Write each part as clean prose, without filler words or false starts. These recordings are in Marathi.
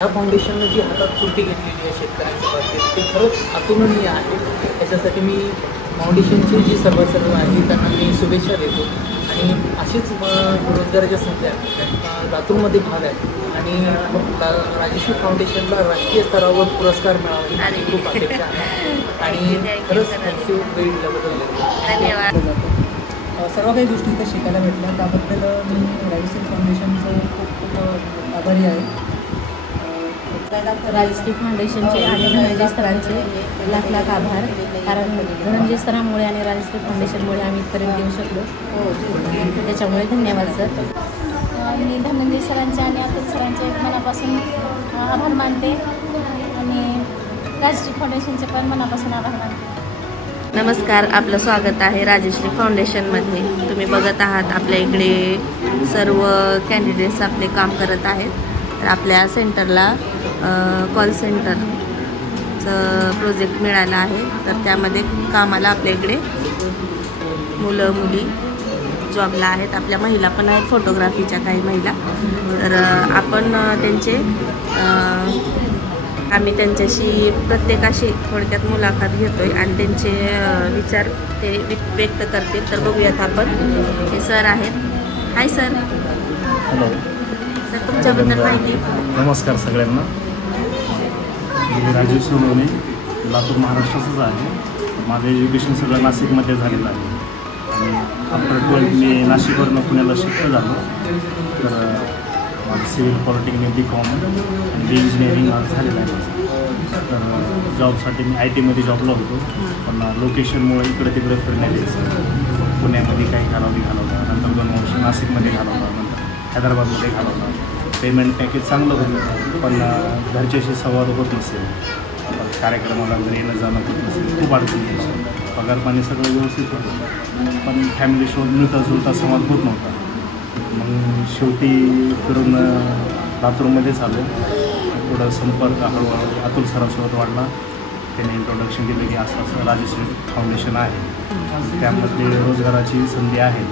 या फाउंडेशनने जी हातात कृती घेतलेली आहे शेतकऱ्यांच्या बाबतीत ते खरंच अतुलनीय आहे। त्याच्यासाठी मी फाउंडेशनचे जे सभासद आहेत त्यांना मी शुभेच्छा देतो आणि अशीच रोजगाराच्या संध्या लातूरमध्ये भाग आहेत आणि राजश्री फाउंडेशनला राष्ट्रीय स्तरावर पुरस्कार मिळावा ही खूप अपेक्षा आहे आणि खरंच थँक्यू वेळ दिल्याबद्दल धन्यवाद। सर्व काही गोष्टी इथे शिकायला भेटल्या त्याबद्दल मी राजश्री फाउंडेशनचं खूप आभारी आहे। राजश्री फाउंडेशनचे आणि धनंजय सरांचे लाख लाख आभार, कारण धनंजय सरांमुळे आणि राजश्री फाउंडेशनमुळे आम्ही इथपर्यंत येऊ शकलो, त्याच्यामुळे धन्यवाद सर। मी धनंजय सरांचे आणि अतुल सरांचे मनापासून आभार मानते आणि राजश्री फाउंडेशनचे पण मनापासून आभार मानते। नमस्कार, आपलं स्वागत आहे राजश्री फाउंडेशनमध्ये। तुम्ही बघत आहात आपल्या इकडे सर्व कॅन्डिडेट्स आपले काम करत आहेत। तर आपल्या सेंटरला कॉल सेंटरचं प्रोजेक्ट मिळाला आहे, तर त्यामध्ये कामाला आपल्या इकडे मुलं मुली जॉबला आहेत। आपल्या महिला पण आहेत, फोटोग्राफीच्या काही महिला। तर आपण आम्ही त्यांच्याशी प्रत्येकाशी थोडक्यात मुलाखत घेतोय आणि त्यांचे विचार ते व्यक्त करतील। तर बघूयात आपण। हे सर आहेत। Hi sir. हॅलो सर, तुमच्याबद्दल माहिती। नमस्कार सगळ्यांना। मी राजीव सोनवणे, लातूर महाराष्ट्राचंच आहे। माझं एज्युकेशन सगळं नाशिकमध्ये झालेलं आहे आणि आफ्टर 12 मी नाशिकवरनं पुण्याला शिफ्ट झालो। तर माझं सिव्हिल पॉलिटेक्निक BCom आणि इंजिनिअरिंग झालेलं आहे माझं। तर जॉबसाठी मी IT मध्ये जॉबला होतो, पण लोकेशनमुळे इकडे तिकडे फिरण्यात यायचं। पुण्यामध्ये काही कालावधी घालवला, नंतर 2 वर्ष नाशिकमध्ये घालवला, नंतर हैदराबादमध्ये घालवला। पेमेंट पॅकेज चांगलं होतं, पण घरच्याशी संवाद होत नसेल, कार्यक्रमाला जर येणं जाणं होत नसेल, खूप अडचणी यायची। पगार पाणी सगळं व्यवस्थित होतं, पण फॅमिलीसोबत मिळता जुळता संवाद होत नव्हता। मग शेवटी फिरून लातूरमध्येच आलो। थोडं संपर्क हळूहळू अतुल सरांसोबत वाढला। त्याने इंट्रोडक्शन केलं की असं असं राजश्री फाउंडेशन आहे, त्यामध्ये रोजगाराची संधी आहे,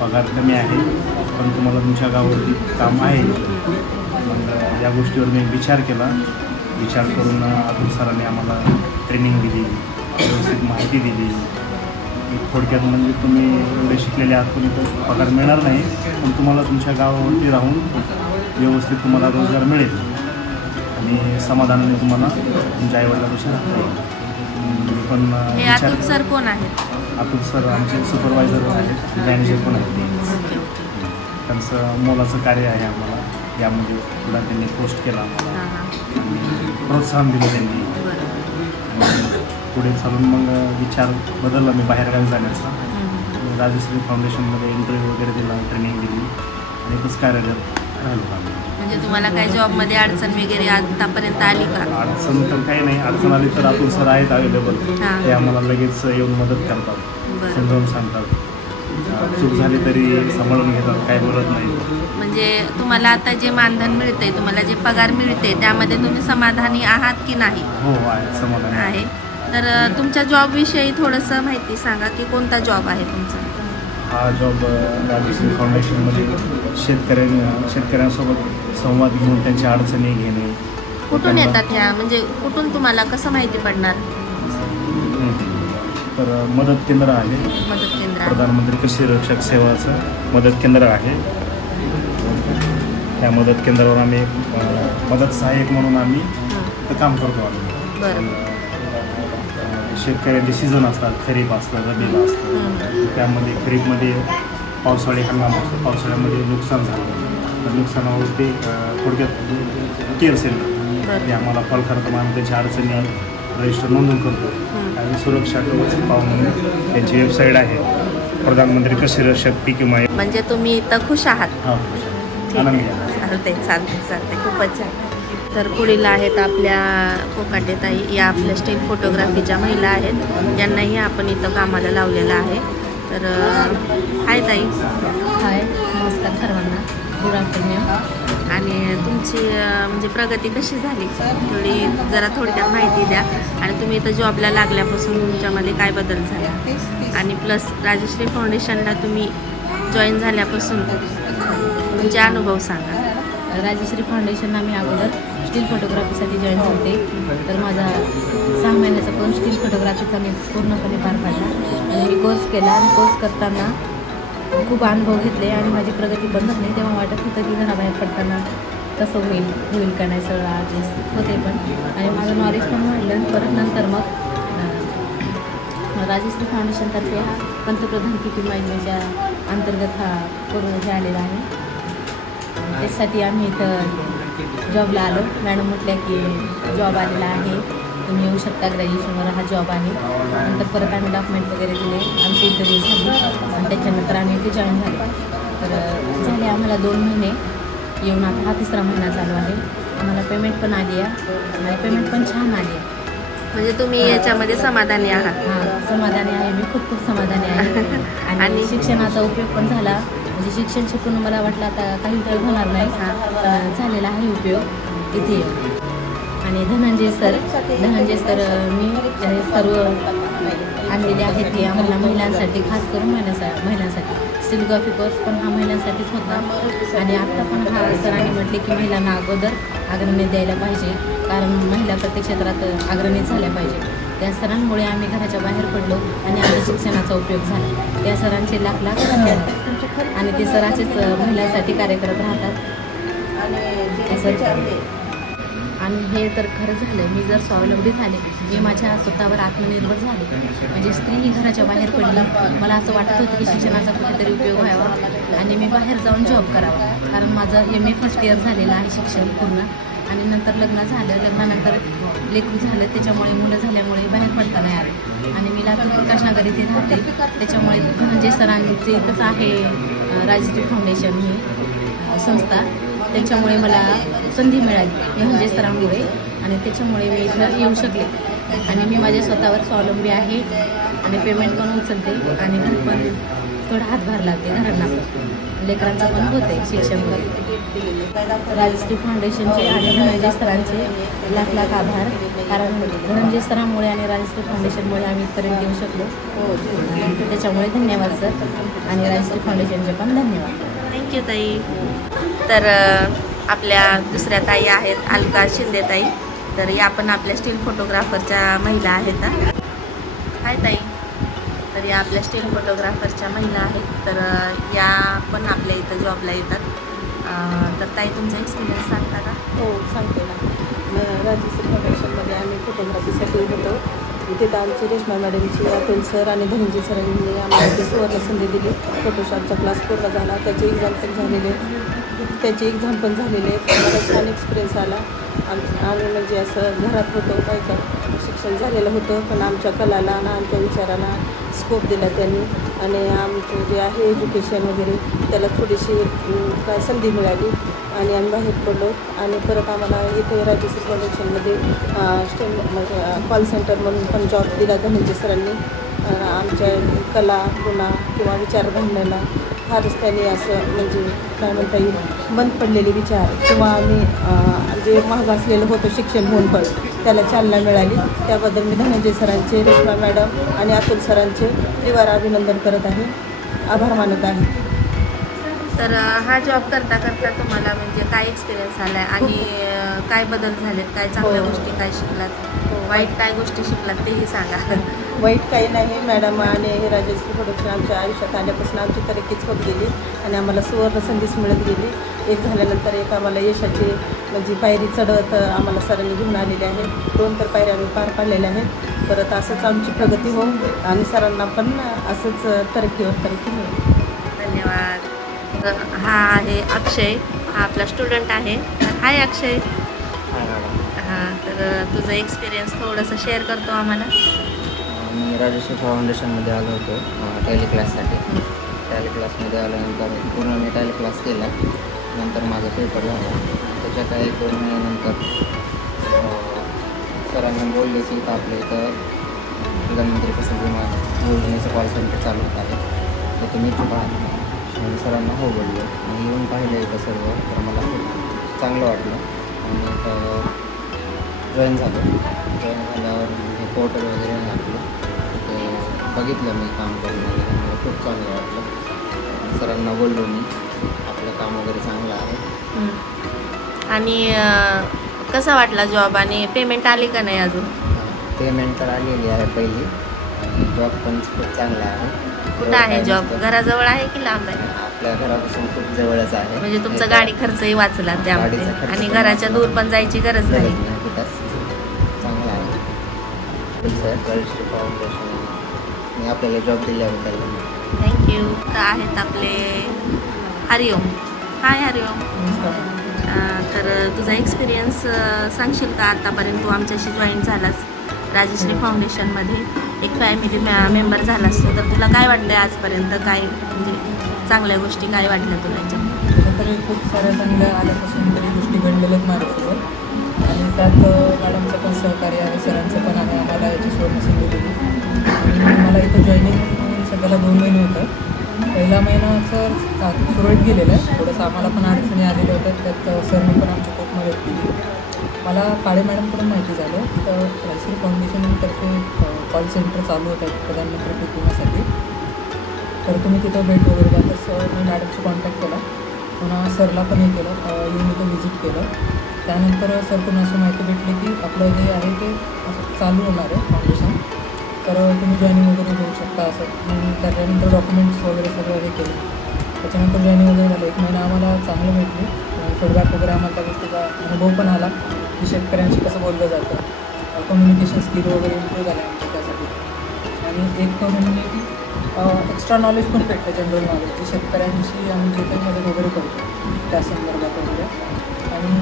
पगार कमी आहे, पण तुम्हाला तुमच्या गावावरती काम आहे। मग या गोष्टीवर मी विचार केला। विचार करून अतुल सरांनी आम्हाला ट्रेनिंग दिली, व्यवस्थित माहिती दिली। थोडक्यात म्हणजे तुम्ही एवढे शिकलेले आहात, पण इथं पगार मिळणार नाही, पण तुम्हाला तुमच्या गावावरती राहून व्यवस्थित तुम्हाला रोजगार मिळेल आणि समाधानाने तुम्हाला तुमच्या आईवडिलांपासून राहता येईल। पण अतुल सर कोण आहेत? अतुल सर आमचे सुपरवायझर आहेत, मॅनेजर पण आहेत। त्यांचं मोलाचं कार्य आहे आम्हाला यामध्ये। पुढे त्यांनी पोस्ट केला आम्हाला आणि प्रोत्साहन दिलं त्यांनी। पुढे चालून मग विचार बदलला मी बाहेरगावी जाण्याचा। राजश्री फाउंडेशनमध्ये इंटरव्ह्यू वगैरे दिला, ट्रेनिंग दिली आणि तसं कार्यरत राहिलो आम्ही। म्हणजे तुम्हाला काही जॉबमध्ये अडचण वगैरे आतापर्यंत आली का? अडचण तर काही नाही। अडचण आली तर अतुल सर आहेत अवेलेबल, ते आम्हाला लगेच येऊन मदत करतात, समजावून सांगतात। चूक झाली तरी सांभाळून घेतात, काही बोलत नाही। म्हणजे तुम्हाला आता जे मानधन मिळते, तुम्हाला जे पगार मिळते, त्यामध्ये तुम्ही समाधानी आहात की नाही? हो आहे, समाधानी आहे। तर तुमच्या जॉबविषयी थोडंसं माहिती सांगा की कोणता जॉब आहे तुमचा? हा जॉब राजश्री फाउंडेशनमध्ये शेतकऱ्यांसोबत संवाद घेऊन त्यांच्या अडचणी घेणे। कुठून येतात ह्या, म्हणजे कुठून तुम्हाला कसं माहिती पडणार? तर मदत केंद्र आहे, मदत केंद्र, प्रधानमंत्री कृषी रक्षक सेवाचं मदत केंद्र आहे। त्या मदत केंद्रावर आम्ही मदत सहाय्यक म्हणून आम्ही काम करतो आम्ही। बरं। शेतकऱ्यांचे सीझन असतात, खरीप असतं, रब्बीला असतं। त्यामध्ये खरीपमध्ये पावसाळी हंगाम असतो, पावसाळ्यामध्ये नुकसान झालं तर नुकसानावर ते थोडक्यात केअर सेंटर ते आम्हाला कॉल करतात, आम्ही त्याच्या अडचणी रजिस्टर नोंदवून करतो आणि सुरक्षा कवच पाहून त्यांची वेबसाईट आहे, प्रधानमंत्री कृषी रक्षक पीक विमा। म्हणजे तुम्ही इथं खुश आहात? हां, आनंदी आहे। चालते खूपच छान। तर पुढील आहेत आपल्या कोकाटेताई, या आपल्या स्टील फोटोग्राफीच्या महिला आहेत, यांनाही आपण इथं कामाला लावलेलं आहे। तर हाय ताई। हाय, नमस्कार सर्वांना, गुड आफ्टरनून। आणि तुमची म्हणजे प्रगती कशी झाली जरा थोडक्यात माहिती द्या, आणि तुम्ही इथं जॉबला लागल्यापासून तुमच्यामध्ये काय बदल झाला, आणि प्लस राजश्री फाउंडेशनला तुम्ही जॉईन झाल्यापासून तुमचे अनुभव सांगा। राजश्री फाउंडेशन आम्ही अगोदर स्टील फोटोग्राफीसाठी जॉईन होते. तर माझा 6 महिन्याचा कोर्स स्टील फोटोग्राफीचा मी पूर्णपणे पार पाडला आणि मी कोर्स केला आणि कोर्स करताना खूप अनुभव घेतले आणि माझी प्रगती पण झाली. तेव्हा वाटत होतं की घराबाहेर पडताना कसं होईल का नाही, सगळं ॲडजस्ट होते पण आणि माझं नॉलेज पण वाढलं. परत नंतर मग राजश्री फाउंडेशनतर्फे हा पंतप्रधान पीक विमा योजनेच्या अंतर्गत हा हे आलेला आहे. त्यासाठी आम्ही इथं जॉबला आलो. मॅडम म्हटल्या की जॉब आलेला आहे, तुम्ही येऊ शकता, ग्रॅज्युएशनवर हा जॉब आहे. नंतर परत आम्ही डॉक्युमेंट वगैरे दिले, आमची इंटरव्ह्यू झाली आणि त्याच्यानंतर आम्ही इथे जॉईन झालो. तर झाले आम्हाला 2 महिने येऊन, आता हा 3रा महिना चालू आहे. आम्हाला पेमेंट पण आली आहे आणि पेमेंट पण छान आली आहे. म्हणजे तुम्ही याच्यामध्ये समाधानी आहात? हां, समाधानी आहे मी, खूप समाधानी आहे. आणि शिक्षणाचा उपयोग पण झाला. म्हणजे शिक्षण शिकून मला वाटलं आता काही उपयोग होणार नाही, झालेला आहे उपयोग इथे. आणि धनंजय सर मी सर्व आणलेले आहेत ते आम्हाला महिलांसाठी, खास करून महिलांसाठी. स्टीलग्राफी कोर्स पण हा महिलांसाठीच होता आणि आत्ता पण हा सरांनी म्हटले की महिलांना अगोदर अग्रणी द्यायला पाहिजे, कारण महिला प्रत्येक क्षेत्रात अग्रणी झाल्या पाहिजे. त्या सरांमुळे आम्ही घराच्या बाहेर पडलो आणि आमच्या शिक्षणाचा उपयोग झाला. त्या सरांचे लाख धन्यवाद. आणि ते सर असेच महिलांसाठी कार्य करत राहतात. आणि हे तर खरं झालं, मी जर स्वावलंबी झाले, मी माझ्या स्वतःवर आत्मनिर्भर झाले, म्हणजे स्त्री ही घराच्या बाहेर पडली. मला असं वाटत होतं की शिक्षणाचा कुठेतरी उपयोग व्हावा आणि मी बाहेर जाऊन जॉब करावा, कारण माझं MA फर्स्ट इयर झालेलं आहे शिक्षण पूर्ण. आणि नंतर लग्न झालं, लग्नानंतर लेकरू झालं, त्याच्यामुळे मुलं झाल्यामुळे बाहेर पडता नाही आले. आणि मी लातूर प्रकाशनगर इथे राहते, त्याच्यामुळे धनंजय सरांचे कसं आहे राजश्री फाउंडेशन ही संस्था, त्याच्यामुळे मला संधी मिळाली धनंजय सरांमुळे आणि त्याच्यामुळे मी इथं येऊ शकले. आणि मी माझ्या स्वतःवर स्वावलंबी आहे आणि पेमेंट पण उचलते आणि घर पण थोडा हातभार लागते, घरांना पण, लेकरांचं पण होते शिक्षण वगैरे. राजश्री फाउंडेशनचे आणि धनंजय सरांचे लाख आभार, कारण धनंजय सरांमुळे आणि राजश्री फाउंडेशनमुळे आम्ही इथपर्यंत येऊ शकलो. त्याच्यामुळे धन्यवाद सर आणि राजश्री फाउंडेशनचे पण धन्यवाद. थँक्यू ताई. तर आपल्या दुसऱ्या ताई आहेत अलका शिंदे ताई. तर या पण आपल्या स्टील फोटोग्राफरच्या महिला आहेत. हाय ताई. तर या आपल्या स्टील फोटोग्राफरच्या महिला आहेत. तर या पण आपल्या इथं जॉबला येतात. तर ताई तुमचा एक्सपिरियन्स सांगता का? हो सांगते ना. राजश्री फाउंडेशनमध्ये आम्ही फोटोग्राफीसाठी होतो. इथे तर आमची रेश्मा मॅडमची, अतुल सर आणि धनंजय सरांनी आम्हाला इथे सुवर्ण संधी दिली. फोटोशॉपचा क्लास पूर्ण झाला, त्याची एक्झाम पण झालेले. मला छान एक्सपिरियन्स आला. आम्ही म्हणजे असं घरात होतो, काय शिक्षण झालेलं होतं, पण आमच्या कलाला आणि आमच्या विचाराला स्कोप दिला त्यांनी आणि आमचं जे आहे एज्युकेशन वगैरे त्याला थोडीशी काय संधी मिळाली आणि आम्ही बाहेर पडलो. आणि परत आम्हाला इथे राजश्री फाउंडेशनमध्ये कॉल सेंटर म्हणून पण जॉब दिला धनंजय सरांनी. आमच्या कला गुन्हा किंवा विचारधारणेला फारच त्यांनी असं म्हणजे काय म्हणता येईल बंद पडलेले विचार किंवा आम्ही जे महाग असलेलं होतं शिक्षण होऊन पण त्याला चालना मिळाली. त्याबद्दल मी धनंजय सरांचे, रेश्मा मॅडम आणि अतुल सरांचे त्रिवार अभिनंदन करत आहे, आभार मानत आहे. तर हा जॉब करता तुम्हाला म्हणजे काय एक्सपिरियन्स आला आहे आणि काय बदल झालेत, काय चांगल्या गोष्टी काय शिकलात, वाईट काय गोष्टी शिकलात तेही सांगा. वाईट काही नाही. मॅडम आणि हे राजश्री प्रोडक्शन आमच्या आयुष्यात आल्यापासून आमची तरक्कीच होत गेली आणि आम्हाला सुवर्ण संधीच मिळत गेली. एक झाल्यानंतर एक आम्हाला यशाची म्हणजे पायरी चढवत आम्हाला सरांनी घेऊन आलेले आहे. 2 तर पायऱ्या आम्ही पार पाडलेल्या आहेत. परत असंच आमची प्रगती होऊन आणि सरांना पण असंच तरक्कीवर तरक्की मिळेल. धन्यवाद. हा आहे अक्षय, हा आपला स्टुडंट आहे. हाय अक्षय. हां, तर तुझं एक्सपिरियन्स थोडंसं शेअर करतो आम्हाला. मी राजश्री फाउंडेशनमध्ये आलो होतो टॅली क्लाससाठी. टॅली क्लासमध्ये आल्यानंतर पूर्ण मी टॅली क्लास केला. नंतर माझा पेपर झाला. त्याच्या काही 1-2 महिन्यानंतर सरांनी बोलले की आपल्या इथं प्रधानमंत्री फसल विमा योजनेचं कॉल सेंटर चालू होत आहे, तर तुम्ही इच्छुक आहात. आणि सरांना हो बोललो आणि येऊन पाहिलं इथं सर्व, तर मला खूप चांगलं वाटलं आणि जॉईन झालो. जॉईन झाल्यावर हे पोर्टल वगैरे आहे आपलं ते बघितलं मी काम करून वगैरे, मला खूप चांगलं वाटलं. सरांना बोललो मी आपलं काम वगैरे चांगलं आहे. आणि कसा वाटला जॉब आणि पेमेंट आली का नाही अजून? पेमेंट तर आलेली आहे पहिली आणि जॉब पण खूप चांगला आहे. कुठं आहे जॉब? घराजवळ आहे की लांब आहे? आपल्या घरापासून खूप जवळच आहे. म्हणजे तुमचा गाडी खर्चही वाचला त्यामध्ये गाडीचा खर्च आणि पण घराच्या वाचला. दूर पण जायची गरज नाही. कुठंच चांगला आहे. राजश्री फाउंडेशन आपल्याला जॉब दिल्याबद्दल थँक्यू. तर आहेत आपले हरिओम. हाय हरिओम. तर तुझा एक्सपिरियन्स सांगशील का? आतापर्यंत तू आमच्याशी जॉईन झालास राजश्री फाउंडेशनमध्ये, एक फॅमिली मेंबर झालास तू, तर तुला काय वाटलं आजपर्यंत? काय म्हणजे चांगल्या गोष्टी काय वाटल्या तुला याच्यात? तरी खूप साऱ्या चांगल्या आल्यापासून तरी गोष्टी घडलेल्याच माझ्यासोबत आणि त्यात मॅडमचं पण सहकार्य आहे, सरांचं पण आहे. आम्हाला याची सोडणी संधी दिली आणि मला इथं जॉईनिंग सध्याला 2 महिने होतं. पहिला महिना सर सुरळीत गेलेला आहे. थोडंसं आम्हाला पण अडचणी आलेल्या होत्या, त्यात सरने पण आमची खूप मदत केली. मला काळे मॅडमकडून माहिती झालं तिथं राजश्री फाउंडेशनतर्फे कॉल सेंटर चालू होतं प्रधानमंत्री पीक विम्यासाठी, तर तुम्ही तिथं भेट वगैरे द्या. तसं मी मॅडमशी कॉन्टॅक्ट केला, पुन्हा सरला पण हे केलं, येऊन इथं व्हिजिट केलं. त्यानंतर सरकडून अशी माहिती भेटली की आपलं जे आहे ते असं चालू होणार आहे फाउंडेशन, तर तुम्ही जॉईनिंग वगैरे घेऊ शकता असं. त्याच्यानंतर डॉक्युमेंट्स वगैरे सगळं हे केलं. त्याच्यानंतर जॉईनिंग वगैरे झालं. 1 महिना आम्हाला चांगलं भेटली. फीडबॅक वगैरे आम्हाला त्या गोष्टीचा अनुभव पण आला की शेतकऱ्यांशी कसं बोललं जातं, कम्युनिकेशन स्किल वगैरे इम्प्रूव्ह झालं आमचं त्यासाठी. आणि एक म्हणजे की एक्स्ट्रा नॉलेज पण भेटतं, जनरल नॉलेज, जे शेतकऱ्यांशी आम्ही जे काही मदत वगैरे करतो त्या संदर्भात वगैरे. आणि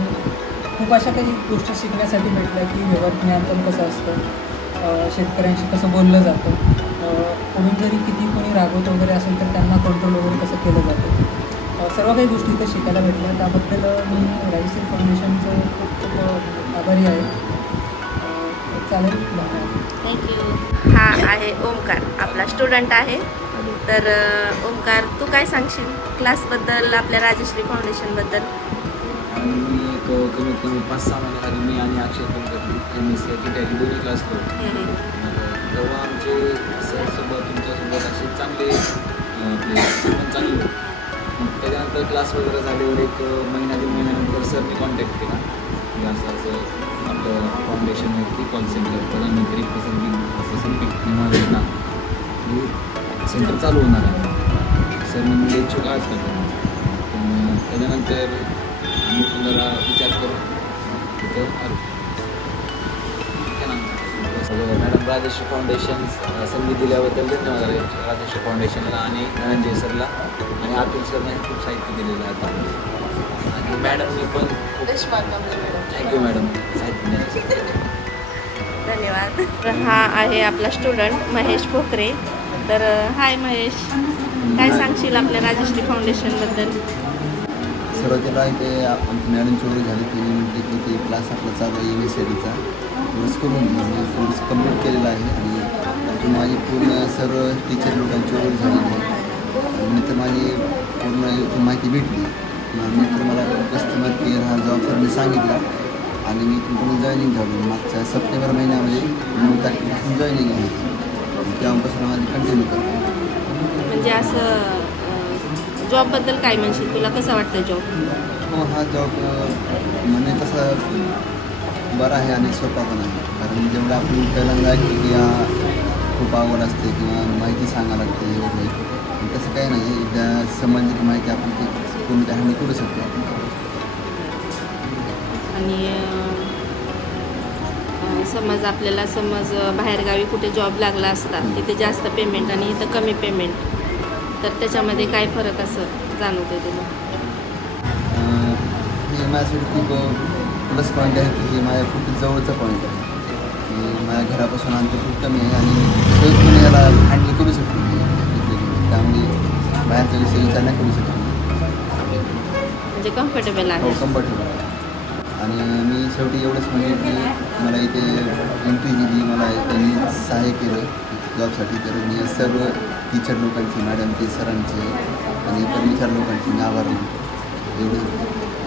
खूप अशा काही गोष्टी शिकण्यासाठी भेटल्या की व्यवहार ज्ञान पण कसं असतं, शेतकऱ्यांशी कसं बोललं जातं, कोणी जरी किती कोणी रागवत वगैरे असेल तर त्यांना कंट्रोल वगैरे कसं केलं जातं, सर्व काही गोष्टी इथं शिकायला भेटल्या. त्याबद्दल मी राजश्री फाउंडेशनचं खूप खूप आभारी आहे. चालेल, धन्यवाद. थँक्यू. हा आहे ओमकार, आपला स्टुडंट आहे. तर ओमकार, तू काय सांगशील क्लासबद्दल, आपल्या राजश्री फाउंडेशनबद्दल? आणि मी एक कमीत कमी 5-6 महिन्याखाली मी आणि अक्षय कुलकर्णी MSc टीटी दोन्ही क्लास करतो. तेव्हा आमचे सरसोबत तुमच्यासोबत असे चांगले आपले संबंध चांगले होते. मग त्याच्यानंतर क्लास वगैरे झाल्यावर 1 महिना 1.5 महिन्यानंतर सरने कॉन्टॅक्ट केला की असं आपलं फाउंडेशन आहे की कॉल सेंटर प्रधानमंत्री फसल पीक विमा योजना हे सेंटर चालू होणार आहे. सर म्हणजे इच्छुक आहात का? पण त्याच्यानंतर आम्ही पण जरा विचार करू तिथं आलो. मॅडम, राजश्री फाउंडेशन संधी दिल्याबद्दल धन्यवाद राजश्री फाउंडेशनला आणि धनंजय सरला आणि अतुल सरने खूप साहित्य दिलेलं आहे आता. आणि मॅडमनी पण थँक्यू मॅडम साहित्य देण्यासाठी. धन्यवाद. हा आहे आपला स्टुडंट महेश पोखरे. तर हाय महेश, काय सांगशील आपल्या राजश्री फाउंडेशनबद्दल? सुरुवातीला इथे आमची मॅडम चोरी झाली, तिने म्हटली की ते क्लास आपला चालू आहे MSCचा कोर्स करून घ्या. मी कोर्स कंप्लीट केलेला आहे आणि त्यातून माझी पूर्ण सर्व टीचर लोकांची ओळख झालेली आहे. नंतर माझी पूर्ण माहिती भेटली. नंतर मला कस्टमर केअर हा जॉब सरांनी सांगितला आणि मी तिकडून जॉईनिंग झालो. मागच्या सप्टेंबर महिन्यामध्ये 9 तारखेपासून जॉईनिंग आहे. तेव्हापासून माझी कंटिन्यू करतो. म्हणजे असं जॉबबद्दल काय म्हणशील, तुला कसं वाटतं जॉब? हो, हा जॉब म्हणजे तसा बरा आहे आणि सोपा पण आहे. कारण जेवढं आपण पहिल्यांदा ऐकतो की हा खूप आवड असते किंवा माहिती सांगायला लागते वगैरे, तसं काही नाही. एकदा संबंधित माहिती आपण ती पूर्ण त्या हँडल करू शकतो. आणि समज बाहेरगावी कुठे जॉब लागला असता, तिथे जास्त पेमेंट आणि इथं कमी पेमेंट, तर त्याच्यामध्ये काय फरक असं जाणवते तुला? हे माझ्यासाठी खूप प्लस पॉईंट आहे की हे माझ्या खूप जवळचा पॉईंट आहे. माझ्या घरापासून अंतर खूप कमी आहे आणि सहजपणे याला हँडल करू शकतो. त्यामुळे बाहेरचा विषय विचार नाही करू शकतो. म्हणजे कम्फर्टेबल आहे. हो, कम्फर्टेबल आहे. आणि मी शेवटी एवढंच म्हणेन की मला इथे एंट्री दिली, मला त्यांनी सहाय्य केलं जॉबसाठी. तर मी सर्व टीचर लोकांचे, मॅडमचे, सरांचे आणि कर्मचारी लोकांचे मी आभार मानतो. एवढं.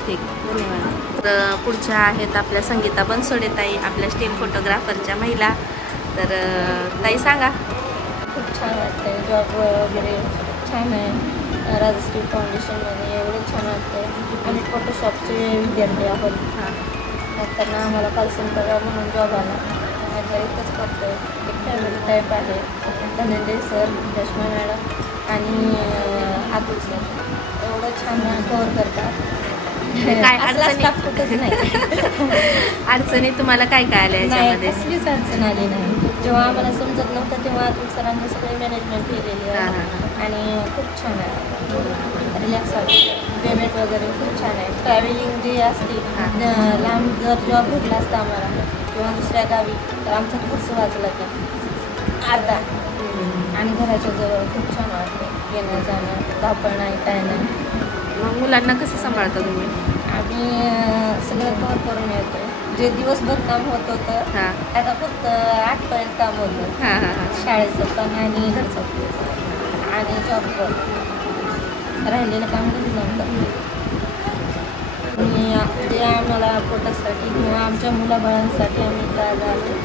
ठीक, धन्यवाद. तर पुढच्या आहेत आपल्या संगीता बनसोडे ताई, आपल्या स्टील फोटोग्राफरच्या महिला. तर ताई सांगा. खूप छान वाटतं जॉब वगैरे छान आहे. राजश्री फाउंडेशनमध्ये एवढं छान वाटतं. आम्ही फोटोशॉपचे विद्यार्थी आहोत. नंतर आम्हाला कॉल सेंटर म्हणून जॉब आला. माझ्या इथंच करतो. एक फॅमिली टाईप आहे. धनंजय सर, रश्मा मॅडम आणि अतुल सर एवढं छान कव्हर करतात. काय असला अडचणी स्टाफ कुठंच नाही. अडचणी तुम्हाला काय काय आल्या नाही, याच्यामध्ये? कसलीच अडचण आली नाही. जेव्हा आम्हाला समजत नव्हतं तेव्हा अतुल सरांनी सगळी मॅनेजमेंट केलेली हां आहे हां आणि खूप छान आहे. रिलॅक्स आहे. पेमेंट वगैरे खूप छान आहे. ट्रॅव्हलिंग जी असते लांब जर जॉब भेटला असता आम्हाला किंवा दुसऱ्या गावी तर आमचा खर्च वाचला की अर्धा. आणि घराच्या जवळ खूप छान वाटते. येणं जाणं धावपळ नाही काय नाही. मग मुलांना कसं सांभाळता तुम्ही? आम्ही सगळं कव्हर करून येतो. जे दिवसभर काम होत होतं हां आता फक्त 8पर्यंत काम होतं. हां हां हां शाळेचं पण आणि घरचं पण आणि जॉब पण राहिलेलं काम घरी नव्हतं. आणि जे आम्हाला पोटासाठी किंवा आमच्या मुलाबाळांसाठी आम्ही इथं आलो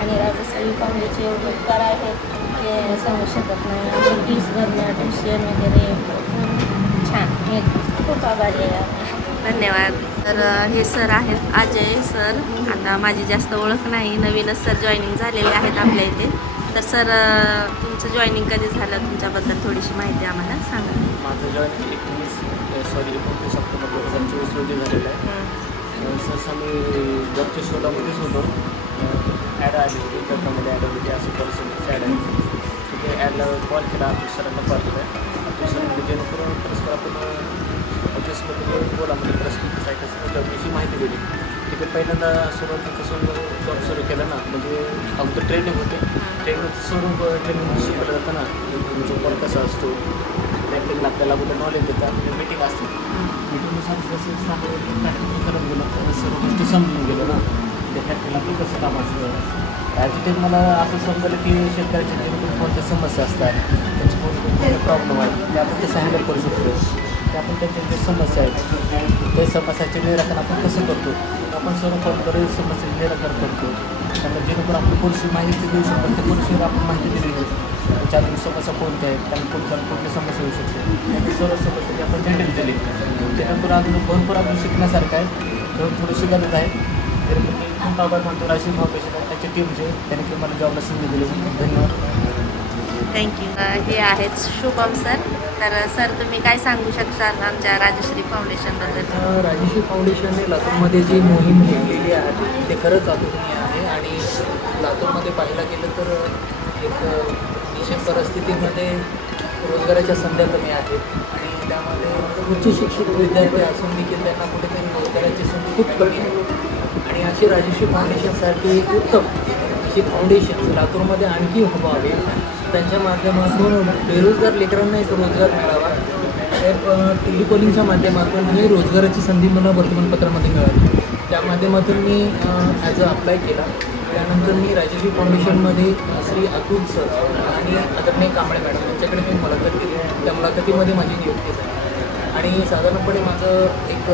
आणि राजश्री फाउंडेशनचे एवढे उपकार आहेत ते सांगू शकत नाही. आम्ही फीस भरणं ट्युशन वगैरे छान. हे खूप आभारी आहे. धन्यवाद. तर हे सर आहेत अजय सर. आता माझी जास्त ओळख नाही, नवीनच सर जॉईनिंग झालेले आहेत आपल्या इथे. तर सर तुमचं जॉईनिंग कधी झालं, तुमच्याबद्दल थोडीशी माहिती आम्हाला सांगा. माझं जॉईनिंग 29 ऑक्टोबर 2024 रोजी झालेलं आहे. सहसा मी जॉबच्या शोधामध्येच होतो. ॲड आली होती त्याच्यामध्ये ॲड होती असं पर्सेंटेज ॲड आहे. तिथे ॲडला कॉल केला. अतुल सरांना कॉल केला. अतुल सरांनी जेणेकरून परस्पर आपण ऑफिसमध्ये बोला म्हणजे परस्पर सायकल जॉबविषयी माहिती दिली. तिथे पहिल्यांदा सुरुवातीपासून जॉब सुरू केलं ना, म्हणजे अगोदर ट्रेनिंग होते. ट्रेनिंग स्वरूप ट्रेनिंग शिकवलं जातं ना, तुमचा कॉल कसा असतो प्रॅक्टिकला आपल्याला अगोदर नॉलेज देतात. मीटिंग असते. मीटिंगनुसार जसं सांगितलं प्रॅक्टिकल करत गेलं तर सर्व गोष्टी समजून गेलं ना. त्या फॅक्टरीला आपलं कसं काम असतं. ॲज मला असं समजलं की शेतकऱ्याच्या जेणेकरून कोणत्या समस्या असतात, त्यांची कोणते प्रॉब्लेम आहेत ते आपण कसं हँडल करू शकतो. ते आपण त्यांच्या जे समस्या आहेत ते समस्याचे निराकरण आपण कसं करतो. आपण सर्व बरेच समस्याचे निराकरण करतो. त्यांना जेणेकरून आपण पुरेशी माहिती देऊ शकतो. त्या पुरेशीवर आपण माहिती दिली जाते. त्याच्या अजून समस्या कोणत्या आहेत, त्यांना कुठली समस्या होऊ शकते, त्यांची सर्व समस्या आपण हँडल केली. जेणेकरून अजून भरपूर अजून शिकण्यासारखं आहे. थोडीशी गरज आहे. तरी मी खूप आभार मानतो राजश्री फाउंडेशन आणि त्यांच्या टीमचे, त्यांनी की मला जॉबला संधी दिली. धन्यवाद. थँक्यू. हे आहेत शुभम सर. तर सर तुम्ही काय सांगू शकता आमच्या राजश्री फाउंडेशनबद्दल? राजश्री फाउंडेशनने लातूरमध्ये जी मोहीम घेतलेली आहे ते खरंच अतुलनीय आहे. आणि लातूरमध्ये पाहायला गेलं तर एक निश्चित परिस्थितीमध्ये रोजगाराच्या संध्या कमी आहेत आणि त्यामध्ये उच्च शिक्षित विद्यार्थी असून देखील त्यांना कुठेतरी रोजगाराची संधी खूप कमी आहे. आणि अशी राजश्री फाउंडेशनसारखी एक उत्तम अशी फाउंडेशन लातूरमध्ये आणखी व्हावे. त्यांच्या माध्यमातून बेरोजगार लेकरांना एक रोजगार मिळावा. टेलिकॉलिंगच्या माध्यमातून ही रोजगाराची संधी मला वर्तमानपत्रामध्ये मिळाली. त्या माध्यमातून मी ॲज अ अप्लाय केला. त्यानंतर मी राजश्री फाउंडेशनमध्ये श्री अतुल सर आणि आदरणीय कांबळे मॅडम यांच्याकडे मी मुलाखत केली. त्या मुलाखतीमध्ये माझी नियुक्ती झाली आणि साधारणपणे माझं एक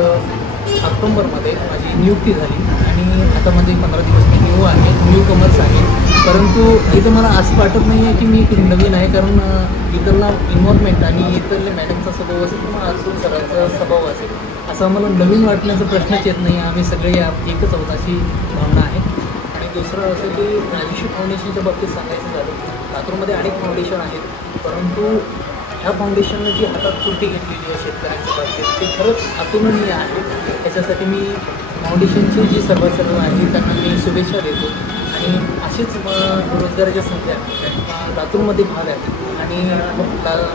ऑक्टोबरमध्ये माझी नियुक्ती झाली. आणि आता माझे 15 दिवस मी न्यू कमर्स आहे. परंतु इथं मला असं वाटत नाही आहे की मी नवीन आहे, कारण इतरला इन्व्हॉल्वमेंट आणि इतरले मॅडमचा स्वभाव असेल किंवा अतुल सरांचा स्वभाव असेल असं आम्हाला नवीन वाटण्याचा प्रश्नच येत नाही. आम्ही सगळे एकच आहोत अशी भावना आहे. आणि दुसरं असं की राजश्री फाउंडेशनच्या बाबतीत सांगायचं झालं, लातूरमध्ये अनेक फाउंडेशन आहेत, परंतु ह्या फाउंडेशननं जी हातात कृती घेतलेली आहे शेतकऱ्यांच्या बाबतीत ते खरंच अतुलनीय आहे. त्याच्यासाठी मी फाउंडेशनचे जी सर्व आहेत त्यांना मी शुभेच्छा देतो. आणि अशीच रोजगाराच्या संध्या लातूरमध्ये व्हाव्यात आणि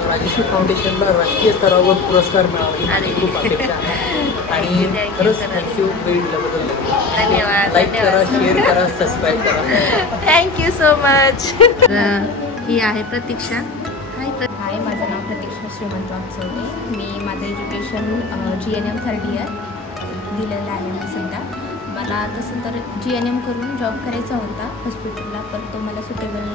राजश्री फाउंडेशनला राष्ट्रीय स्तरावर पुरस्कार मिळावा ही खूप अपेक्षा आहे. आणि खरंच थँक्यू वेळ दिल्याबद्दल. धन्यवाद. लाईक करा, शेअर करा, सबस्क्राईब करा. Thank you so much. ही आहे प्रतीक्षा. हाय, माझं नाव प्रतीक्षा श्रीमंत वागचौरे. मी माझं एज्युकेशन GNM 3rd इयर दिलेलं आहे मी सध्या. मला तसं तर GNM करून जॉब करायचा होता हॉस्पिटलला, पण तो मला सुटेबल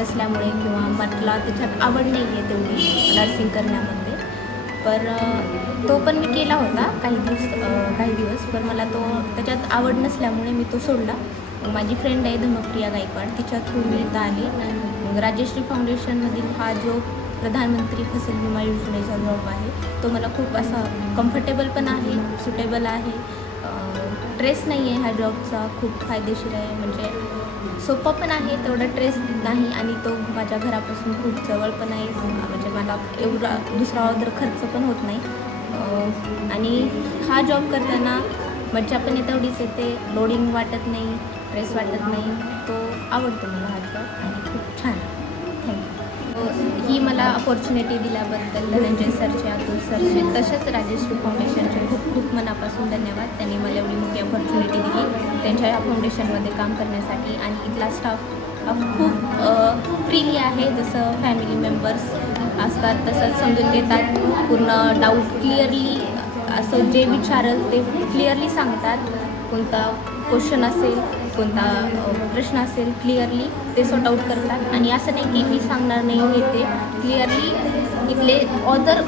नसल्यामुळे किंवा मला त्याच्यात आवड नाही आहे तेवढी नर्सिंग करण्यामध्ये. पर तो पण मी केला होता काही दिवस, पण मला तो त्याच्यात आवड नसल्यामुळे मी तो सोडला. माझी फ्रेंड आहे धर्मप्रिया गायकवाड, तिच्या थ्रू मी इथं आली. राजश्री फाउंडेशनमधील हा जो प्रधानमंत्री फसल विमा योजनेचा जॉब आहे तो मला खूप असा कम्फर्टेबल पण आहे, सुटेबल आहे. ट्रेस नाही आहे ह्या जॉबचा, खूप फायदेशीर आहे. म्हणजे सोपं पण आहे, तेवढं ट्रेस नाही आणि तो माझ्या घरापासून खूप जवळ पण आहे. म्हणजे मला एवढा दुसरा ऑर्डर खर्च पण होत नाही. आणि हा जॉब करताना मज्जा पण तेवढीच येते, लोडिंग वाटत नाही, ट्रेस वाटत नाही. तो आवडतो मला हा जॉब आणि खूप छान. थँक्यू. ही मला अपॉर्च्युनिटी दिल्याबद्दल धनंजय सरचे, अतुल सरचे, तसेच राजेश्री फाउंडेशनचे खूप खूप मनापासून धन्यवाद. त्यांनी मला एवढी मोठी अपॉर्च्युनिटी दिली त्यांच्या या फाउंडेशनमध्ये काम करण्यासाठी. आणि इथला स्टाफ खूप फ्रीली आहे, जसं फॅमिली मेंबर्स असतात तसंच समजून घेतात. पूर्ण डाऊट क्लिअरली असं जे विचारल ते क्लिअरली सांगतात. कोणता क्वेश्चन असेल, कोणता प्रश्न असेल, क्लिअरली ते सॉर्ट आऊट करतात. आणि असं नाही की मी सांगणार नाही, हे ते क्लिअरली इथले ऑदर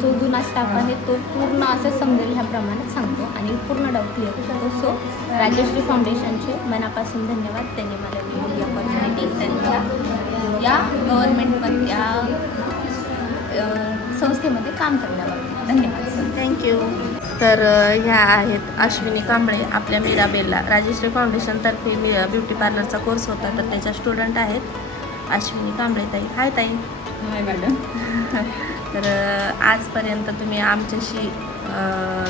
जो जुना स्टाफ आहे तो पूर्ण असं समजेल ह्याप्रमाणे सांगतो आणि पूर्ण डाऊट क्लिअर करतो. सो राजेश्री फाउंडेशनचे मनापासून धन्यवाद. त्यांनी मला एवढी अपॉर्च्युनिटी त्यांच्या या गव्हर्नमेंटमध्ये या संस्थेमध्ये काम करण्याबाबत धन्यवाद सर. थँक्यू. तर ह्या आहेत अश्विनी कांबळे, आपल्या मीराबेलला राजेश्री फाउंडेशनतर्फे ब्युटी पार्लरचा कोर्स होता, तर त्याच्या स्टुडंट आहेत अश्विनी कांबळे ताई. हाय ताई. हाय मॅडम. तर आजपर्यंत तुम्ही आमच्याशी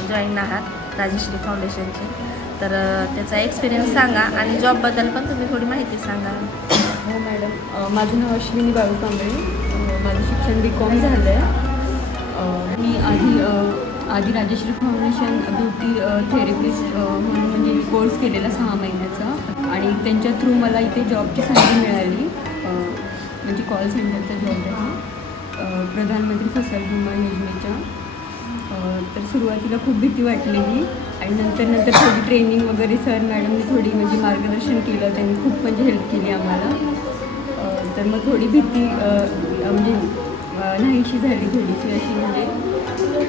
जॉईन आहात राजेश्री फाउंडेशनचे, तर त्याचा एक्सपिरियन्स सांगा आणि जॉबबद्दल पण तुम्ही थोडी माहिती सांगा. हो मॅडम, माझं नाव अश्विनी बाळू कांबळे. माझं शिक्षण BCom झालं आहे. मी आधी राजेश्री फाउंडेशन ब्युटी थेरपिस्ट म्हणून म्हणजे कोर्स केलेला 6 महिन्याचा आणि त्यांच्या थ्रू मला इथे जॉबची संधी मिळाली. म्हणजे कॉल सेंटरचा जॉब आहे, प्रधानमंत्री फसल विमा योजनेच्या. तर सुरुवातीला खूप भीती वाटलेली आणि नंतर थोडी ट्रेनिंग वगैरे सर मॅडमने थोडी म्हणजे मार्गदर्शन केलं, त्यांनी खूप म्हणजे हेल्प केली आम्हाला. तर मग थोडी भीती म्हणजे नाहीशी झाली थोडीशी अशी म्हणजे.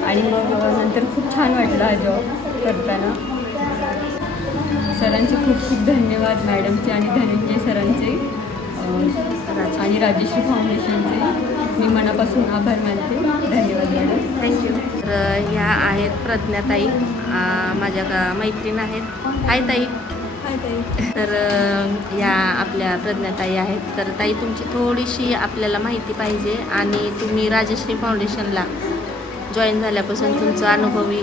आणि मग नंतर खूप छान वाटलं हा जॉब करताना. सरांचे खूप खूप धन्यवाद, मॅडमचे आणि धनंजय सरांचे आणि राजेश्री फाउंडेशनचे मी मनापासून आभार मानते. धन्यवाद मॅडम. थँक्यू. तर ह्या आहेत प्रज्ञाताई, माझ्या मैत्रीण आहेत. हाय ताई. हाय ताई. तर या आपल्या प्रज्ञाताई आहेत. तर ताई तुमची थोडीशी आपल्याला माहिती पाहिजे आणि तुम्ही राजेश्री फाउंडेशनला जॉईन झाल्यापासून तुमचा अनुभवी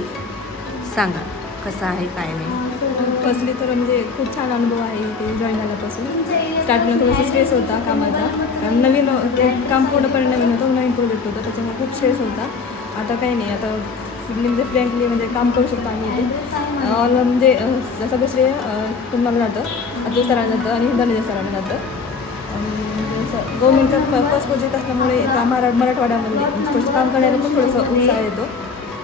सांगा, कसा आहे काय नाही. फर्स्टली तर म्हणजे खूप छान अनुभव आहे इथे जॉईन झाल्यापासून. स्टार्टिंगला थोडासा स्ट्रेस होता कामाचा, कारण नवीन काम पूर्णपणे नवीन होतं, नवीन प्रोजेक्ट होतं, त्याच्यामुळे खूप स्ट्रेस होता. आता काही नाही, आता म्हणजे फ्रँकली म्हणजे काम करू शकतो आम्ही इथे. ऑल म्हणजे सगळं श्रेय तुम्हाला जातं, अतुल सरांना जातं आणि धनंजय सरांना जातं. आणि गव्हर्नमेंटचा फर्स्ट प्रोजेक्ट असल्यामुळे मराठवाड्यामध्ये थोडंसं काम करण्याला पण थोडंसं उत्साह येतो.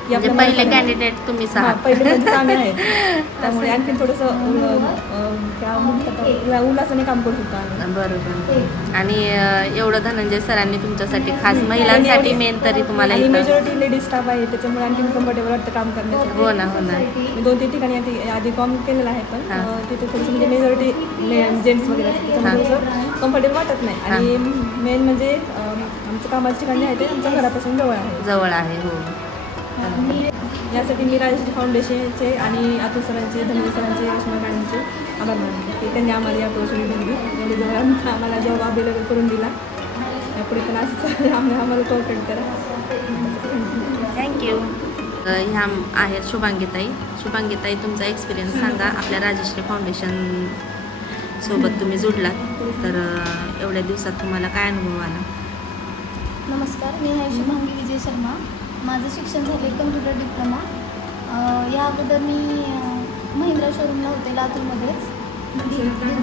म्हणजे पहिले कॅन्डिडेट तुम्हीच आहात. पहिले म्हणजे आम्ही आहेत, त्यामुळे आणखी थोडंसं उल्हासाने काम करू शकतो आम्ही. बरोबर. आणि एवढं धनंजय सरांनी तुमच्यासाठी खास महिलांसाठी मेन तरी तुम्हाला मेजॉरिटी लेडीज स्टाफ आहे, त्याच्यामुळे आणखी कम्फर्टेबल वाटतं काम करण्यासाठी. हो ना, हो ना. मी 2-3 ठिकाणी आधी कॉम केलेलं आहे, पण तिथे थोडंसं म्हणजे मेजॉरिटी जेंट्स वगैरे असतात, त्याच्यामुळे थोडंसं कम्फर्टेबल वाटत नाही. आणि मेन म्हणजे आमचं कामाचं ठिकाणी आहे ते आमच्या घरापासून जवळ आहे. हो. यासाठी मी राजेश्री फाउंडेशनचे आणि अतुल सरांचे, धनंजय सरांचे, रश्मी मॅडमचे आभार मानते की त्यांनी आम्हाला या अपॉर्च्युनिटी दिली, त्यांच्याजवळ आम्हाला जॉब अवेलेबल करून दिला. यापुढे पण असं आम्हाला कोऑपरेट करा. थँक्यू. ह्या आहेत शुभांगीताई. शुभांगीताई, तुमचा एक्सपिरियन्स सांगा. आपल्या राजेश्री फाउंडेशन सोबत तुम्ही जुडलात, तर एवढ्या दिवसात तुम्हाला काय अनुभव आला? नमस्कार, मी आहे शुभांगी विजय शर्मा. माझं शिक्षण झाले कम्प्युटर डिप्लोमा. या अगोदर मी महिंद्रा शोरूमला होते लातूरमध्येच.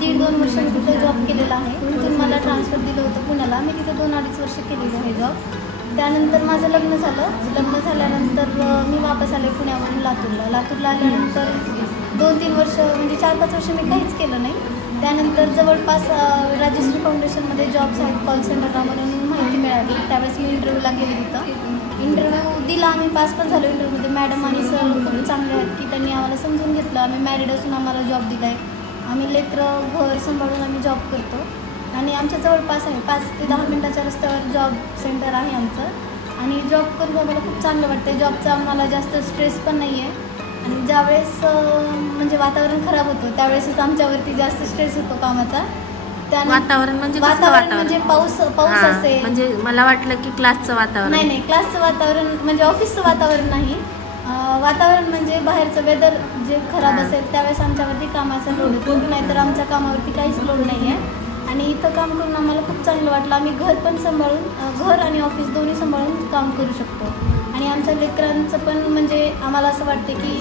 1.5-2 वर्ष मी तिथे जॉब केलेला आहे. तिथून मला ट्रान्सफर दिलं होतं पुण्याला. मी तिथे 2-2.5 वर्ष केलेलं आहे जॉब. त्यानंतर माझं लग्न झालं. लग्न झाल्यानंतर मी वापस आले पुण्यावरून लातूरला आल्यानंतर 2-3 वर्ष म्हणजे 4-5 वर्ष मी काहीच केलं नाही. त्यानंतर जवळपास राजेश्री फाउंडेशनमध्ये जॉब्स आहेत कॉल सेंटरला म्हणून माहिती मिळाली. त्यावेळेस मी इंटरव्ह्यूला गेले तिथं. इंटरव्ह्यू दिला, आम्ही पास पण झालो इंटरव्ह्यूमध्ये. मॅडम आणि सर खूप चांगले आहेत की त्यांनी आम्हाला समजून घेतलं. आम्ही मॅरिड असून आम्हाला जॉब दिला आहे. आम्ही लेकरं घर सांभाळून आम्ही जॉब करतो आणि आमच्या जवळपास आहे 5 ते 10 मिनटाच्या रस्त्यावर जॉब सेंटर आहे आमचं. आणि जॉब करून आम्हाला खूप चांगलं वाटतं. जॉबचा आम्हाला जास्त स्ट्रेस पण नाही आहे आणि ज्यावेळेस म्हणजे वातावरण खराब होतं त्यावेळेसच आमच्यावरती जास्त स्ट्रेस होतो कामाचा. वातावरण म्हणजे वातावरण म्हणजे पाऊस असेल. म्हणजे मला वाटलं की क्लासचं वातावरण. नाही, क्लासचं वातावरण म्हणजे ऑफिसचं वातावरण नाही. वातावरण म्हणजे बाहेरचं वेदर जे खराब असेल त्यावेळेस आमच्यावरती कामाचा लोड येतो, नाहीतर आमच्या कामावरती काहीच लोड नाही आहे. आणि इथं काम करून आम्हाला खूप चांगलं वाटलं. आम्ही घर पण सांभाळून, घर आणि ऑफिस दोन्ही सांभाळून काम करू शकतो. आणि आमच्या लेकरांचं पण म्हणजे आम्हाला असं वाटते की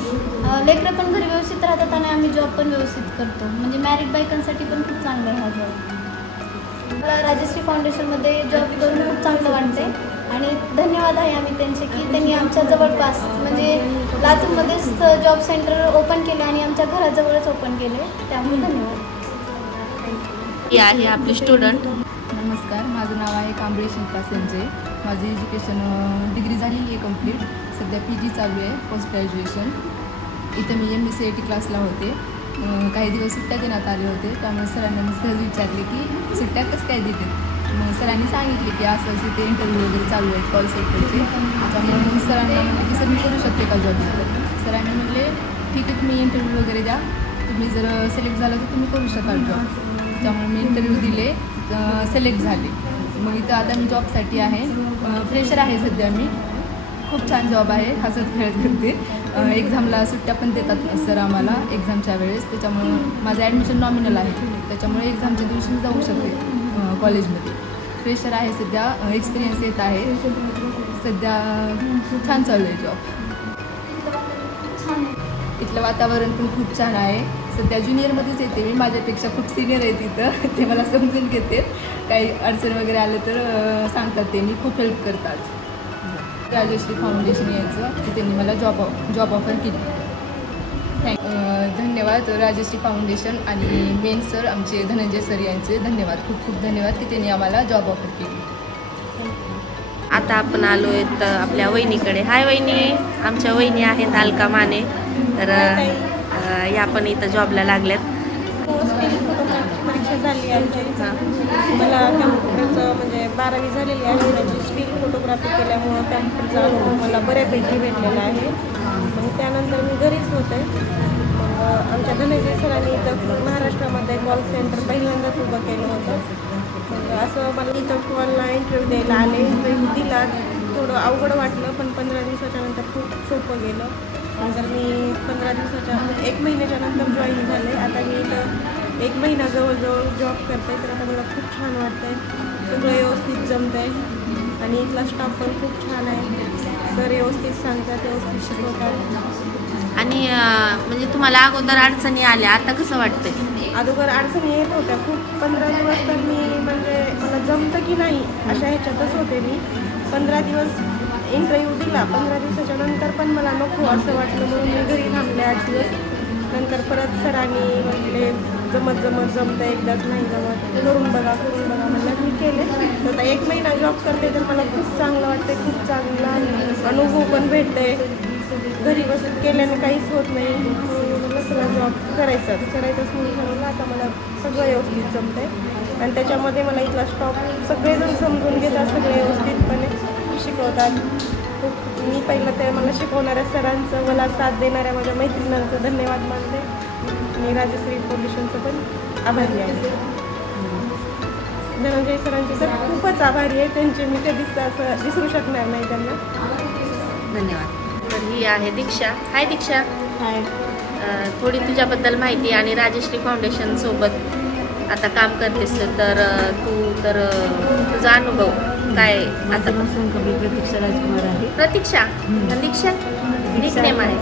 लेकरं पण घरी व्यवस्थित राहतात आणि आम्ही जॉब पण व्यवस्थित करतो. म्हणजे मॅरिड बायकांसाठी पण खूप चांगला आहे हा जॉब. मला राजश्री फाउंडेशनमध्ये जॉब करून खूप चांगलं वाटते आणि धन्यवाद आहे आम्ही त्यांचे की त्यांनी आमच्या जवळपास म्हणजे लातूरमध्येच जॉब सेंटर ओपन केले आणि आमच्या घराजवळच ओपन केले, त्यामुळे धन्यवाद. ही आहे आपली स्टुडंट. नमस्कार, माझं नाव आहे कांबळे शिल्पा संजय. माझं एज्युकेशन डिग्री झालेली आहे कंप्लीट. सध्या PG चालू आहे, पोस्ट ग्रॅज्युएशन. इथं मी MSCIT क्लासला होते. काही दिवस सुट्ट्या देण्यात आले होते, त्यामुळे सरांना मी सहज विचारले की सुट्ट्या कसं काय देतात. मग सरांनी सांगितले की असं असं ते इंटरव्ह्यू वगैरे चालू आहेत कॉल सेंटरचे. त्यामुळे मी सरांना म्हटले की सर मी करू शकते का जॉब. सरांनी म्हटले ठीक आहे, तुम्ही इंटरव्ह्यू वगैरे द्या, तुम्ही जर सिलेक्ट झाला तर तुम्ही करू शकाल जॉब. त्यामुळे मी इंटरव्ह्यू दिले, सिलेक्ट झाले. मग इथं आता मी जॉबसाठी आहे, फ्रेशर आहे सध्या मी. खूप छान जॉब आहे, हसत खेळत करते. एक्झामला सुट्ट्या पण देतात सर आम्हाला एक्झामच्या वेळेस, त्याच्यामुळं माझं ॲडमिशन नॉमिनल आहे, त्याच्यामुळे एक्झामच्या दिवशी मी जाऊ शकते कॉलेजमध्ये. फ्रेशर आहे सध्या, एक्सपिरियन्स येत आहे सध्या. छान चालू आहे जॉब. इथलं वातावरण पण खूप छान आहे. सध्या ज्युनियरमध्येच येते मी, माझ्यापेक्षा खूप सिनियर आहेत इथं, ते मला समजून घेते. काही अडचण वगैरे आलं तर सांगतात, ते मी खूप हेल्प करतात. राजश्री फाउंडेशन यायचं की त्यांनी मला जॉब ऑफर केली. धन्यवाद राजश्री फाउंडेशन आणि मेन सर आमचे धनंजय सर यांचे धन्यवाद, खूप खूप धन्यवाद की त्यांनी आम्हाला जॉब ऑफर केली. आता आपण आलो आहेत आपल्या वहिनीकडे. हाय वहिनी, आमच्या वहिनी आहेत अलका माने. तर या पण इथं जॉबला लागल्यात. परीक्षा झाली आमची. मला कॅम्प्युटरचं म्हणजे 12वी झालेली आहे, त्याची स्टील फोटोग्राफी केल्यामुळं कॅम्प्युटरचा अनुभव मला बऱ्यापैकी भेटलेला आहे. मग त्यानंतर मी घरीच होते. मग आमच्या धनंजय सरांनी इथं महाराष्ट्रामध्ये कॉल सेंटर पहिल्यांदाच उभं केलं होतं. मग असं मला इथं कॉलला इंटरव्ह्यू द्यायला आले, इंटरव्ह्यू दिला. थोडं अवघड वाटलं, पण 15 दिवसाच्या नंतर खूप सोपं गेलं. नंतर मी 15 दिवसाच्या 1 महिन्याच्या नंतर जॉईन झाले. आता मी इथं 1 महिना जवळजवळ जॉब करते, तर आता मला खूप छान वाटतं आहे. सगळं व्यवस्थित जमतं आहे आणि इथला स्टाफ पण खूप छान आहे. सर व्यवस्थित सांगतात, व्यवस्थित शिकवतात. आणि म्हणजे तुम्हाला अगोदर अडचणी आल्या, आता कसं वाटतंय? अगोदर अडचणी येत होत्या खूप. 15 दिवस तर मी म्हणजे मला जमतं की नाही अशा ह्याच्यातच होते मी. 15 दिवस इंटरव्ह्यू दिला, 15 दिवसाच्या नंतर पण मला नको असं वाटलं, म्हणून मी घरी थांबले 8 दिवस. नंतर परत सरांनी म्हटले जमतं, एकदाच नाही जमत, करून बघा म्हणलं. मी केले. तर आता 1 महिना जॉब करते तर मला खूप चांगलं वाटते, खूप चांगला अनुभव पण भेटते. घरी बसून केल्याने काहीच होत नाही. मला सगळा जॉब करायचाच म्हणून ठरवलं. आता मला सगळं व्यवस्थित जमतं आहे आणि त्याच्यामध्ये मला इथला स्टॉप सगळेजण समजून घेतात, सगळे व्यवस्थितपणे शिकवतात. खूप मी पहिलं ते मला शिकवणाऱ्या सरांचं, मला साथ देणाऱ्या माझ्या मैत्रिणींचं धन्यवाद मानते. आणि राजश्री फाउंडेशनचं पण आभारी आहे. धनंजय सरांचे तर खूपच आभारी आहे, त्यांचे मी कधीच असं विसरू शकणार नाही त्यांना. धन्यवाद. तर ही आहे दीक्षा. हाय दीक्षा. हाय. थोडी तुझ्याबद्दल माहिती आणि राजश्री फाउंडेशन सोबत आता काम करतेस, तर तुझा अनुभव काय? आता कबीर प्रतीक्षा राजकुमार आहे. प्रतीक्षा दीक्षा निकनेम आहे.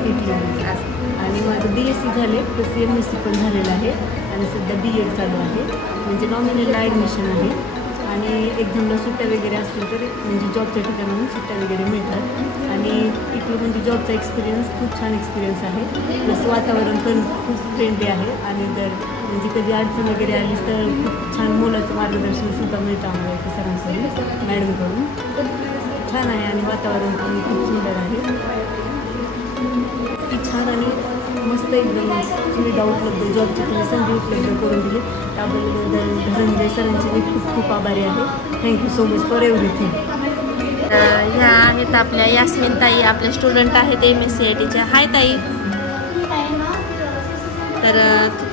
आणि माझं BSc झाले, प्लस MSc पण झालेलं आहे आणि सध्या B.Ed चालू आहे. म्हणजे नॉमिनलला ॲडमिशन आहे आणि एक्झामला सुट्ट्या वगैरे असतील तर म्हणजे जॉबच्या ठिकाणाहून सुट्ट्या वगैरे मिळतात. आणि इथलं म्हणजे जॉबचा एक्सपिरियन्स खूप छान एक्सपिरियन्स आहे. प्लस वातावरण पण खूप फ्रेंडली आहे आणि जर म्हणजे कधी अडचण वगैरे आली तर खूप छान मुलाचं मार्गदर्शनसुद्धा मिळतं आम्हाला इथे सरांकडून, मॅडमकडून. छान आहे आणि वातावरण पण खूप सुंदर आहे. ती छान आणि मस्त एकदम सुविधा उपलब्ध, जॉबची तुम्ही संधी उपलब्ध करून दिली, त्याबद्दल धनंजय सरांचे मी खूप खूप आभारी आहे. Thank you so much for everything. ह्या आहेत आपल्या यास्मिन ताई, आपल्या स्टुडंट आहेत MSCITच्या. हाय ताई. तर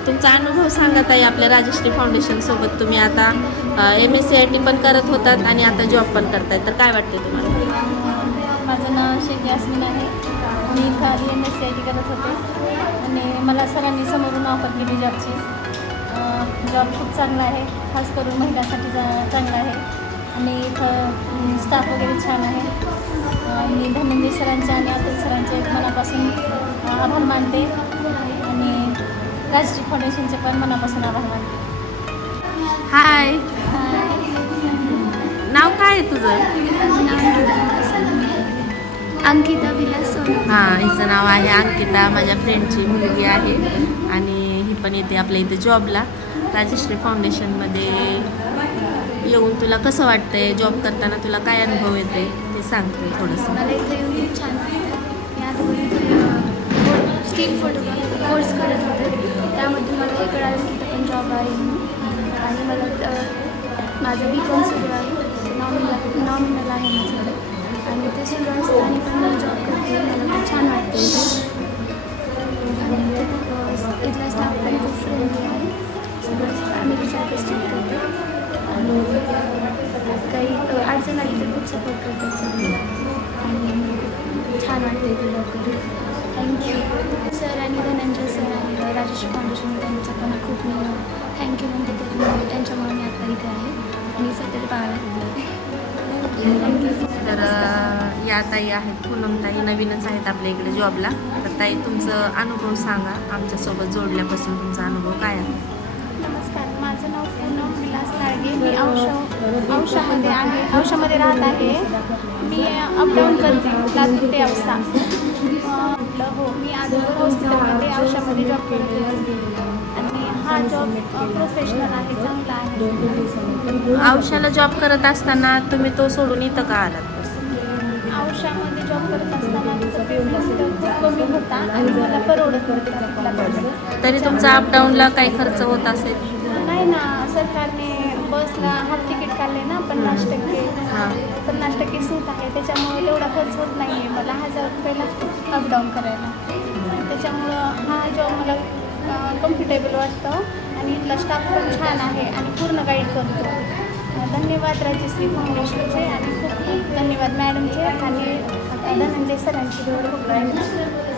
तुमचा अनुभव सांगा ताई. आपल्या राजश्री फाउंडेशन सोबत तुम्ही आता MSCIT पण करत होतात आणि आता जॉब पण करताय, तर काय वाटते तुम्हाला? माझं नाव शेख यास्मिन आहे. मी इथं आधी MSCIT करत होते आणि मला सरांनी समोरून ऑफर केली जॉबची. जॉब खूप चांगला आहे, खास करून महिलांसाठी चांगला आहे आणि इथं स्टाफ वगैरे छान आहे. मी धनंजय सरांचे आणि अतुल सरांचे मनापासून आभार मानते आणि राजश्री फाउंडेशनचे पण मनापासून आभार मानते. हाय, नाव काय आहे तुझं? अंकिता विलास. हां, हिचं नाव आहे अंकिता. माझ्या फ्रेंडची मुलगी आहे आणि ही पण येते आपल्या इथे जॉबला. राजश्री फाउंडेशनमध्ये येऊन तुला कसं वाटतंय? जॉब करताना तुला काय अनुभव येते ते सांगते थोडंसं. मला इथे येऊन खूप छान वाटतं. मी आता स्किल फोटोग्राफी कोर्स करत होते, त्यामध्ये मला हे कळालं की इथं पण जॉब आहे म्हणून. आणि मला माझं BCom सुरू आहे, नॉमिनल आहे माझं आणि ते सुरू असताना पण मला जॉब करते. मला खूप छान वाटते इथे आणि इथला स्टाफ पण खूप फ्रेंडली आहे. सगळं फॅमिलीसारखं ट्रीट करते आणि काही अडचण आली तर खूप सपोर्ट करतात सगळे आणि छान वाटते इथे जॉब करून. थँक्यू सर आणि धनंजय सर आणि राजश्री फाउंडेशन त्यांचा पण खूप मी थँक्यू म्हणते. त्यांच्यामुळे मी आता इथे आहे आणि सध्या पाहायला थँक्यू. तर या ताई आहेत पूनम ताई, नवीनच आहेत आपल्या इकडे जॉबला. तर ताई तुमचं अनुभव सांगा, आमच्यासोबत जोडल्यापासून तुमचा अनुभव काय आहे? नमस्कार, माझं नाव पूनम विलास लाडगे. मी औषामध्ये आहे, औषामध्ये राहत आहे. मी अपडाऊन करते लातूर ते औसा. हो, मी अगोदर हॉस्पिटलमध्ये औषामध्ये जॉब करत होते आणि हा जॉब प्रोफेशनल आहे, चांगला आहे. औषाला जॉब करत असताना तुम्ही तो सोडून इथं का आलात? औषामध्ये जॉब करत असताना पेमेंट खूप कमी होता आणि मला परवडत नव्हतं. तरी तुमचा अपडाऊनला काही खर्च होत असेल? नाही ना, सरकारने बसला हाफ तिकीट काढले ना 50% सूट आहे, त्याच्यामुळे तेवढा खर्च होत नाही आहे मला 1000 रुपयाला अपडाऊन करायला. त्याच्यामुळं हा जॉब मला कम्फर्टेबल वाटतं आणि इथला स्टाफ पण छान आहे आणि पूर्ण गाईड करतो. धन्यवाद राजश्री फाउंडेशनचे आणि खूप खूप धन्यवाद मॅडमचे आणि धनंजय सरांचे. खूप धन्यवाद.